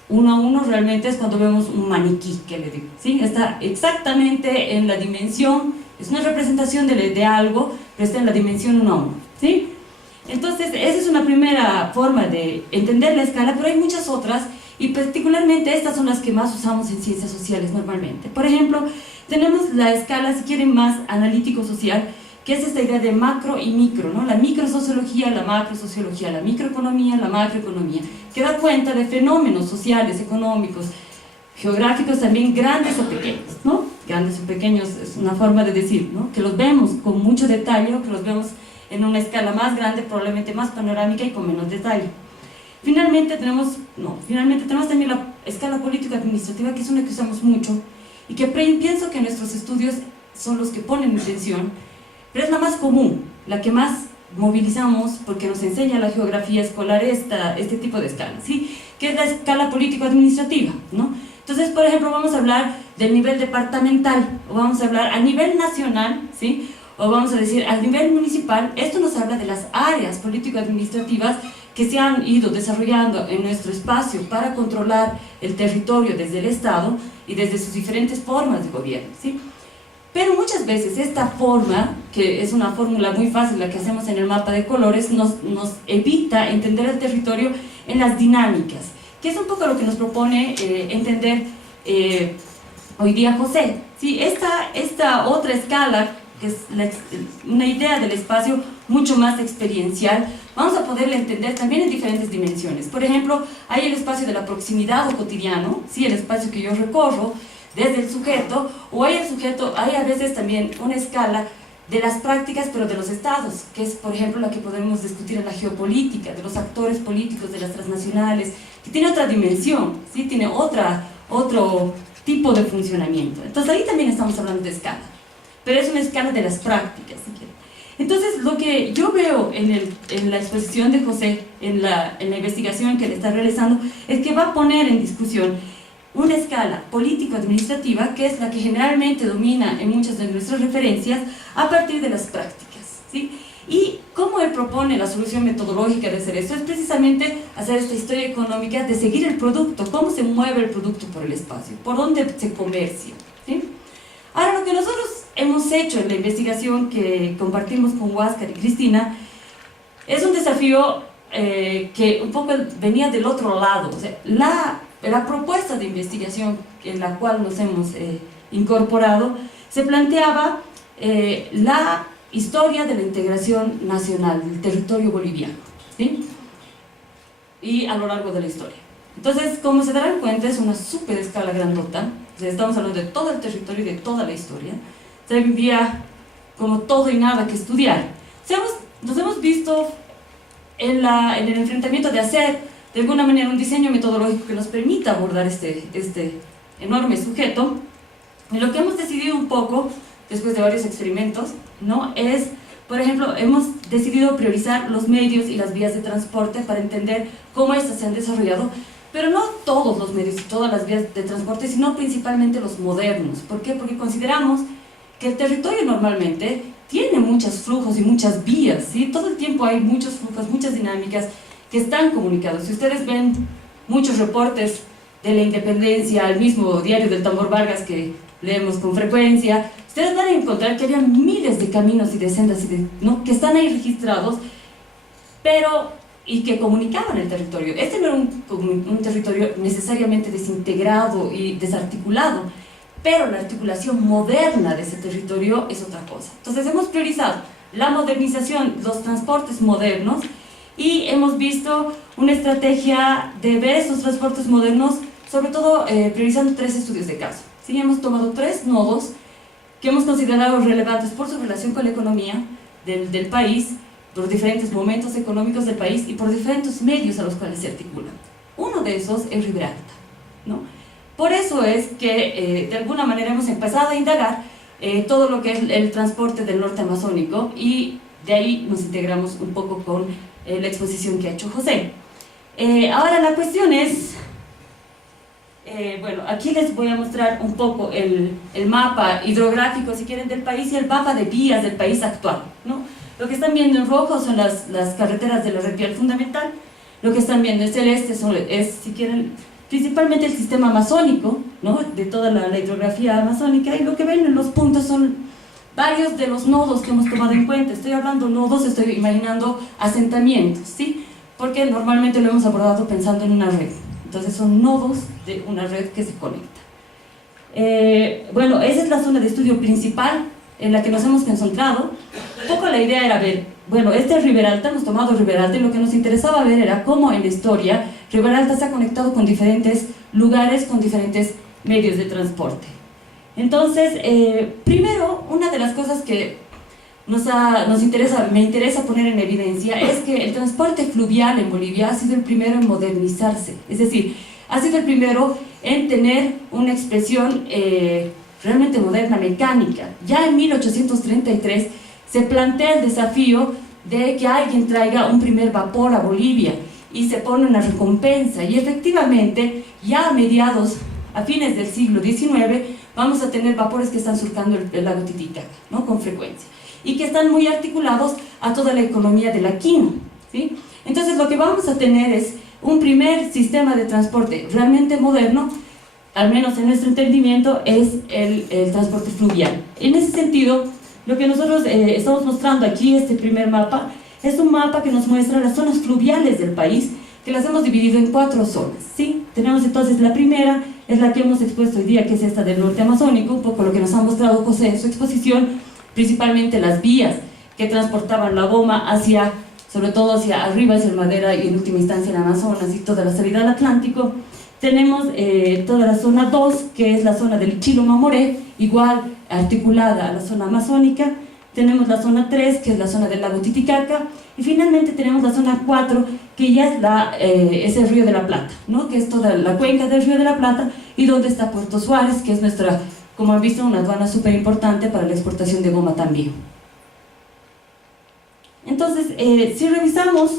1 a 1? Realmente es cuando vemos un maniquí, que le digo, ¿sí? Está exactamente en la dimensión, es una representación de algo, pero está en la dimensión 1 a 1, ¿sí? Entonces, esa es una primera forma de entender la escala, pero hay muchas otras, y particularmente estas son las que más usamos en ciencias sociales normalmente. Por ejemplo, tenemos la escala, si quieren, más analítico-social, que es esta idea de macro y micro, ¿no? La microsociología, la macrosociología, la microeconomía, la macroeconomía, que da cuenta de fenómenos sociales, económicos, geográficos también, grandes o pequeños, ¿no? Grandes o pequeños es una forma de decir, ¿no? Que los vemos con mucho detalle, que los vemos en una escala más grande, probablemente más panorámica y con menos detalle. Finalmente tenemos también la escala político-administrativa, que es una que usamos mucho y que pienso que nuestros estudios son los que ponen atención, pero es la más común, la que más movilizamos porque nos enseña la geografía escolar este tipo de escala, ¿sí? Que es la escala político-administrativa, ¿no? Entonces, por ejemplo, vamos a hablar del nivel departamental, o vamos a hablar a nivel nacional, ¿sí? O vamos a decir al nivel municipal. Esto nos habla de las áreas político-administrativas que se han ido desarrollando en nuestro espacio para controlar el territorio desde el Estado y desde sus diferentes formas de gobierno, ¿sí? Pero muchas veces esta forma, que es una fórmula muy fácil, la que hacemos en el mapa de colores, nos evita entender el territorio en las dinámicas, que es un poco lo que nos propone entender hoy día José, ¿sí? Esta otra escala, que es una idea del espacio mucho más experiencial, vamos a poderla entender también en diferentes dimensiones. Por ejemplo, hay el espacio de la proximidad o cotidiano, ¿sí? El espacio que yo recorro desde el sujeto, o hay a veces también una escala de las prácticas, pero de los estados, que es, por ejemplo, la que podemos discutir en la geopolítica, de los actores políticos, de las transnacionales, que tiene otra dimensión, ¿sí? Tiene otro tipo de funcionamiento. Entonces ahí también estamos hablando de escala, pero es una escala de las prácticas, si quieren. Entonces, lo que yo veo en la exposición de José, en la investigación que le está realizando, es que va a poner en discusión una escala político-administrativa, que es la que generalmente domina en muchas de nuestras referencias, a partir de las prácticas, ¿sí? Y cómo él propone la solución metodológica de hacer eso es precisamente hacer esta historia económica de seguir el producto, cómo se mueve el producto por el espacio, por dónde se comercia, ¿sí? Ahora, lo que nosotros hemos hecho en la investigación que compartimos con Huáscar y Cristina es un desafío que un poco venía del otro lado. O sea, la propuesta de investigación en la cual nos hemos incorporado se planteaba la historia de la integración nacional del territorio boliviano, ¿sí? Y a lo largo de la historia. Entonces, como se darán cuenta, es una súper escala grandota. O sea, estamos hablando de todo el territorio y de toda la historia. O sea, había como todo y nada que estudiar. O sea, nos hemos visto en el enfrentamiento de hacer, de alguna manera, un diseño metodológico que nos permita abordar este enorme sujeto. Y lo que hemos decidido un poco, después de varios experimentos, ¿no?, es, por ejemplo, hemos decidido priorizar los medios y las vías de transporte para entender cómo estas se han desarrollado, pero no todos los medios y todas las vías de transporte, sino principalmente los modernos. ¿Por qué? Porque consideramos que el territorio normalmente tiene muchos flujos y muchas vías, ¿sí? Todo el tiempo hay muchos flujos, muchas dinámicas que están comunicados. Si ustedes ven muchos reportes de la independencia, el mismo diario del Tambor Vargas que leemos con frecuencia, ustedes van a encontrar que había miles de caminos y de sendas ¿no?, que están ahí registrados, y que comunicaban el territorio. Este no era un territorio necesariamente desintegrado y desarticulado, pero la articulación moderna de ese territorio es otra cosa. Entonces hemos priorizado la modernización, los transportes modernos, y hemos visto una estrategia de ver esos transportes modernos, sobre todo priorizando 3 estudios de caso. ¿Sí? Hemos tomado 3 nodos que hemos considerado relevantes por su relación con la economía del país, por diferentes momentos económicos del país y por diferentes medios a los cuales se articulan. Uno de esos es Riberalta, ¿no? Por eso es que de alguna manera hemos empezado a indagar todo lo que es el transporte del norte amazónico, y de ahí nos integramos un poco con la exposición que ha hecho José. Ahora la cuestión es, bueno, aquí les voy a mostrar un poco el mapa hidrográfico, si quieren, del país, y el mapa de vías del país actual, ¿no? Lo que están viendo en rojo son las carreteras de la red vial fundamental. Lo que están viendo en celeste es, si quieren, principalmente el sistema amazónico, ¿no?, de toda la hidrografía amazónica, y lo que ven en los puntos son varios de los nodos que hemos tomado en cuenta. Estoy hablando nodos, estoy imaginando asentamientos, ¿sí? Porque normalmente lo hemos abordado pensando en una red. Entonces son nodos de una red que se conecta. Bueno, esa es la zona de estudio principal en la que nos hemos concentrado. Un poco la idea era ver, bueno, este es Riberalta, hemos tomado Riberalta, y lo que nos interesaba ver era cómo en la historia Riberalta se ha conectado con diferentes lugares, con diferentes medios de transporte. Entonces, primero, una de las cosas que me interesa poner en evidencia es que el transporte fluvial en Bolivia ha sido el primero en modernizarse, es decir, ha sido el primero en tener una expresión realmente moderna, mecánica. Ya en 1833 se plantea el desafío de que alguien traiga un primer vapor a Bolivia y se pone una recompensa, y efectivamente ya a fines del siglo XIX vamos a tener vapores que están surcando el lago Titicaca, ¿no?, con frecuencia, y que están muy articulados a toda la economía de la quina, ¿sí? Entonces lo que vamos a tener es un primer sistema de transporte realmente moderno, al menos en nuestro entendimiento, es el transporte fluvial. En ese sentido, lo que nosotros estamos mostrando aquí, este primer mapa, es un mapa que nos muestra las zonas fluviales del país, que las hemos dividido en 4 zonas, ¿sí? Tenemos entonces la primera, es la que hemos expuesto hoy día, que es esta del norte amazónico, un poco lo que nos ha mostrado José en su exposición, principalmente las vías que transportaban la goma sobre todo hacia arriba, hacia el Madera, y en última instancia el Amazonas y toda la salida al Atlántico. Tenemos toda la zona 2, que es la zona del Chilo-Mamoré, igual articulada a la zona amazónica. Tenemos la zona 3, que es la zona del lago Titicaca, y finalmente tenemos la zona 4, que ya es el Río de la Plata, ¿no?, que es toda la cuenca del Río de la Plata, y donde está Puerto Suárez, que es nuestra, como han visto, una aduana súper importante para la exportación de goma también. si revisamos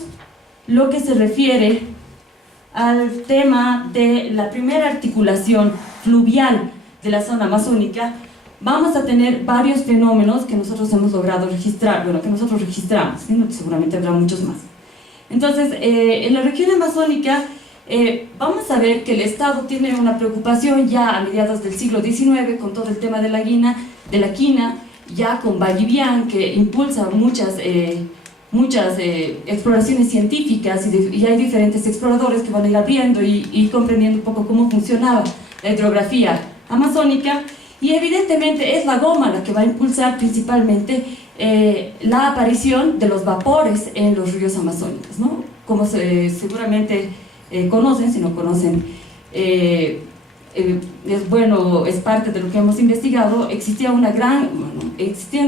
lo que se refiere al tema de la primera articulación fluvial de la zona amazónica, vamos a tener varios fenómenos que nosotros hemos logrado registrar, bueno, que nosotros registramos, ¿sí? Seguramente habrá muchos más. Entonces, en la región amazónica, vamos a ver que el Estado tiene una preocupación ya a mediados del siglo XIX con todo el tema de la quina, ya con Vallivian, que impulsa muchas exploraciones científicas, y hay diferentes exploradores que van a ir abriendo y comprendiendo un poco cómo funcionaba la hidrografía amazónica, y evidentemente es la goma la que va a impulsar principalmente la aparición de los vapores en los ríos amazónicos, ¿no? Como seguramente conocen, si no conocen, es parte de lo que hemos investigado. Existía una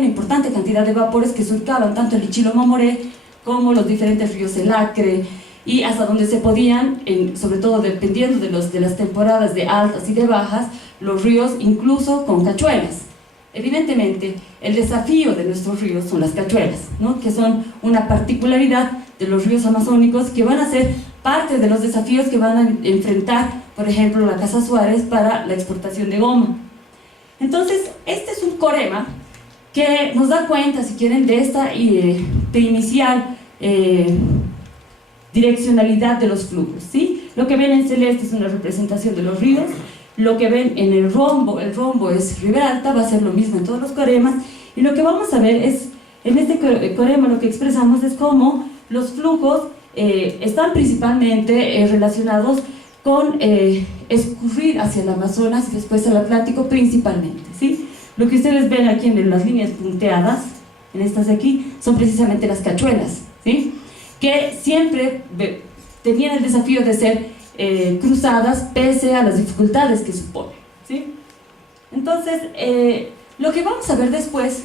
importante cantidad de vapores que surcaban tanto el Ichilomomoré como los diferentes ríos El Acre, y hasta donde se podían, sobre todo dependiendo de las temporadas de altas y de bajas, los ríos incluso con cachuelas. Evidentemente, el desafío de nuestros ríos son las cachuelas, ¿no? Que son una particularidad de los ríos amazónicos, que van a ser parte de los desafíos que van a enfrentar, por ejemplo, la Casa Suárez para la exportación de goma. Entonces, este es un corema que nos da cuenta, si quieren, de esta inicial direccionalidad de los flujos, ¿sí? Lo que ven en celeste es una representación de los ríos, lo que ven en el rombo es Ribera Alta, va a ser lo mismo en todos los coremas, y lo que vamos a ver es, en este corema lo que expresamos es cómo los flujos están principalmente relacionados con escurrir hacia el Amazonas y después al Atlántico principalmente, ¿sí? Lo que ustedes ven aquí en las líneas punteadas, en estas de aquí, son precisamente las cachuelas, ¿sí? Que siempre tenían el desafío de ser cruzadas pese a las dificultades que supone, ¿sí? Entonces, lo que vamos a ver después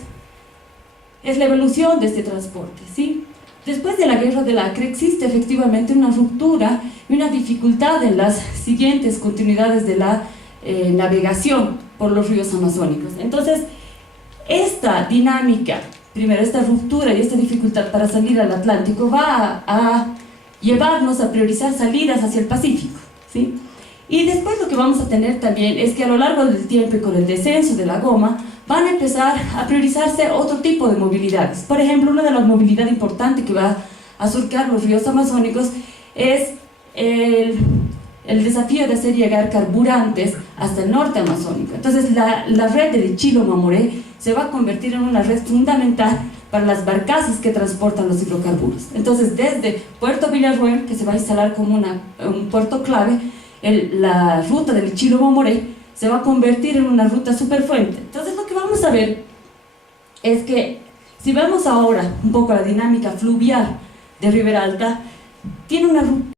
es la evolución de este transporte, ¿sí? Después de la Guerra del Acre existe efectivamente una ruptura y una dificultad en las siguientes continuidades de la navegación por los ríos amazónicos. Entonces, esta dinámica, primero esta ruptura y esta dificultad para salir al Atlántico, va a llevarnos a priorizar salidas hacia el Pacífico, ¿sí? Y después lo que vamos a tener también es que a lo largo del tiempo y con el descenso de la goma van a empezar a priorizarse otro tipo de movilidades. Por ejemplo, una de las movilidades importantes que va a surcar los ríos amazónicos es el desafío de hacer llegar carburantes hasta el norte amazónico. Entonces la red de Ichilomomoré se va a convertir en una red fundamental para las barcazas que transportan los hidrocarburos. Entonces, desde Puerto Villarroel, que se va a instalar como un puerto clave, la ruta del Ichilomomoré se va a convertir en una ruta superfuente. Entonces, lo que vamos a ver es que, si vemos ahora un poco la dinámica fluvial de Ribera Alta, tiene una ruta